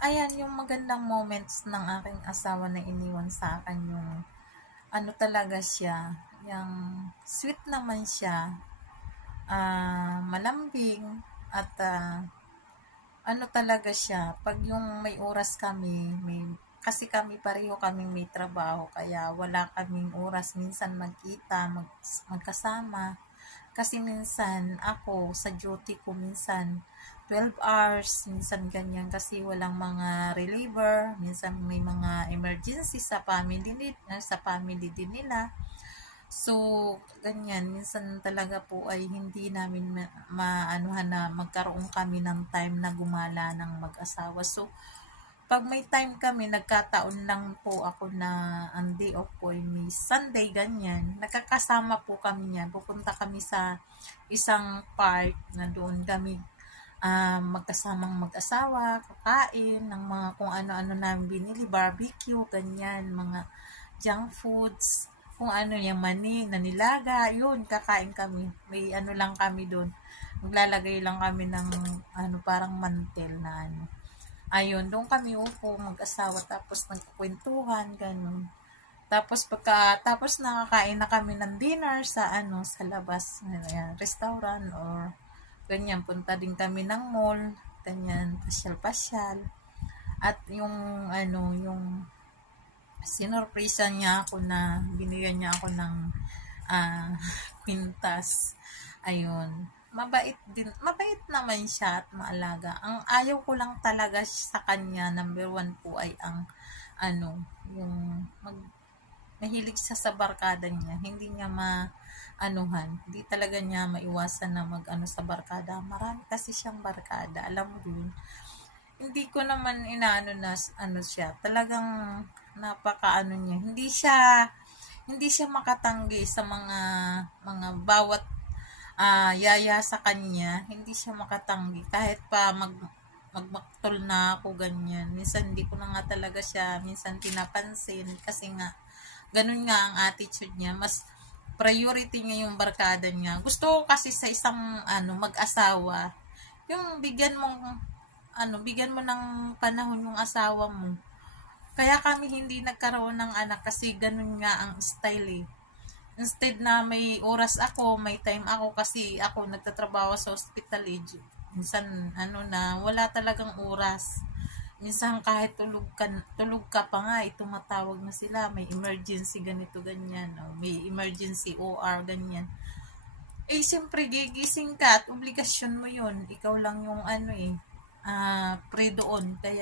Ayan, yung magandang moments ng aking asawa na iniwan sa akin yung ano talaga siya, yung sweet naman siya, malambing at ano talaga siya, pag yung may oras kami, kasi kami pareho kaming may trabaho kaya wala kaming oras minsan magkita, magkasama. Kasi minsan ako sa duty ko minsan 12 hours, minsan ganyan kasi walang mga reliever, minsan may mga emergency sa family din nila. So, ganyan, minsan talaga po ay hindi namin maanuhan na magkaroon kami ng time na gumala ng mag-asawa. So, pag may time kami, nagkataon lang po ako na ang day off ko ay may Sunday, ganyan. Nakakasama po kami niyan. Pupunta kami sa isang park na doon kami magkasamang mag-asawa, kakain ng mga kung ano-ano namin binili, barbecue, ganyan, mga junk foods, kung ano yung mani, nanilaga, yun, kakain kami. May ano lang kami doon. Maglalagay lang kami ng ano, parang mantel na ano. Ayun, doon kami upo, mag-asawa, tapos nagkukwentuhan, ganun. Tapos nakakain na kami ng dinner sa ano, sa labas, ayan, restaurant or ganyan, punta din kami ng mall, ganyan, pasyal-pasyal. At yung ano, yung sinurpresa niya ako na binigyan niya ako ng ah, kwintas. Ayun. Mabait naman siya at maalaga. Ang ayaw ko lang talaga sa kanya, number one po ay ang ano, yung mahilig siya sa barkada niya. Hindi niya maanuhan. Hindi talaga niya maiwasan na mag-ano sa barkada. Marami kasi siyang barkada. Alam mo yun. Hindi ko naman inaano na ano siya. Talagang napaka-ano niya. Hindi siya makatanggi sa mga bawat yaya sa kanya. Hindi siya makatanggi kahit pa magmaktol na ako ganyan. Minsan hindi ko na nga talaga siya minsan pinapansin kasi nga ganun nga ang attitude niya. Mas priority niya yung barkada niya. Gusto ko kasi sa isang ano mag-asawa, yung bigyan mo ng panahon yung asawa mo. Kaya kami hindi nagkaroon ng anak kasi ganun nga ang style eh. Instead na may oras ako, may time ako kasi ako nagtatrabaho sa hospital eh. Minsan ano na, wala talagang oras. Minsan kahit tulog ka pa nga, tumatawag na sila, may emergency ganito ganyan, o may emergency OR ganyan. Eh siyempre gigising ka at obligasyon mo 'yun. Ikaw lang yung ano eh, pre doon kaya